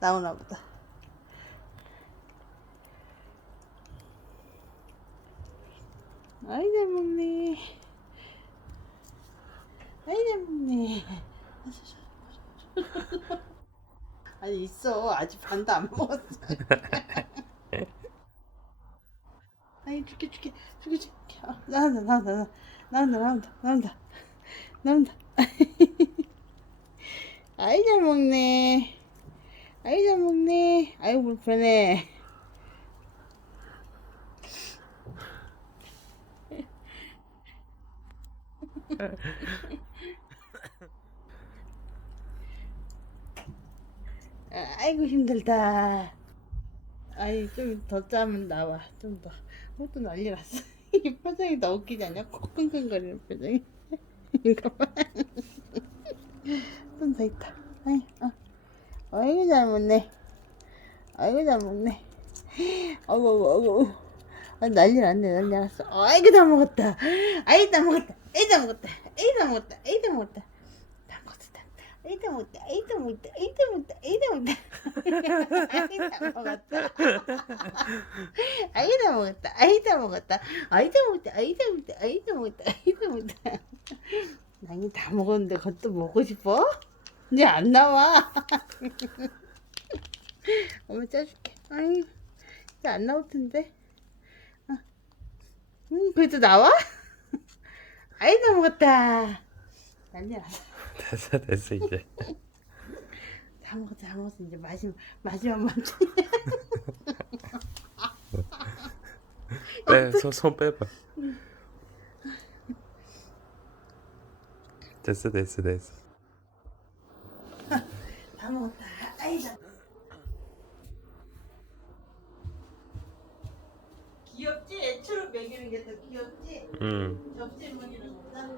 나오나 보다. 아이 잘 먹네. 아이 잘 먹네. 아니 있어 아직 반도 안 먹었어. 아이 줄게 줄게 줄게. 아, 나온다 나온다 나온다 나온다 나온다 나온다. 아이 잘 먹네. 아이 잘 먹네. 아이 불편해. 아, 아이고 힘들다. 아이 좀 더 짜면 나와. 좀 더. 그것도 난리 났어. 이 표정이 더 웃기지 않냐? 코 끙끙거리는 표정이. 이거 봐. 좀더 있다. 아이, 어. 아이고 잘 먹네. 아이고 잘 먹네. 어구 어구. 아, 난리 났네 난리 났어. 아이고 다 먹었다. 아이 다 먹었다. 아이 다 먹었다. 아이 다 먹었다. 아이 다 먹었다. 다 먹었다. 아이 다 먹었다. 아이 다 먹었다. 아이 다 먹었다. 아이 다 먹었다. 아이 다 먹었다. 아이 다 먹었다. 아이 다 먹었다. 아이 다 먹었다. 아이 다 먹었다. 아이 다 먹었다. 아이 다 먹었다. 난이 다 먹었는데 그것도 먹고 싶어? 이제 안 나와. 엄마 짜줄게. 아이, 이제 안 나올 텐데. 어. 음, 그래도 나와? 아이, 다 먹었다. 난리 났어. 됐어 됐어 이제 다 먹었어, 다 먹었어. 이제 마지막, 마지막 만찬. 빼손 손 빼봐 됐어 됐어 됐어 아이, 다. 귀엽지? 애처럼 먹이는 게 더 귀엽지? 응 접시 먹이는 것보다?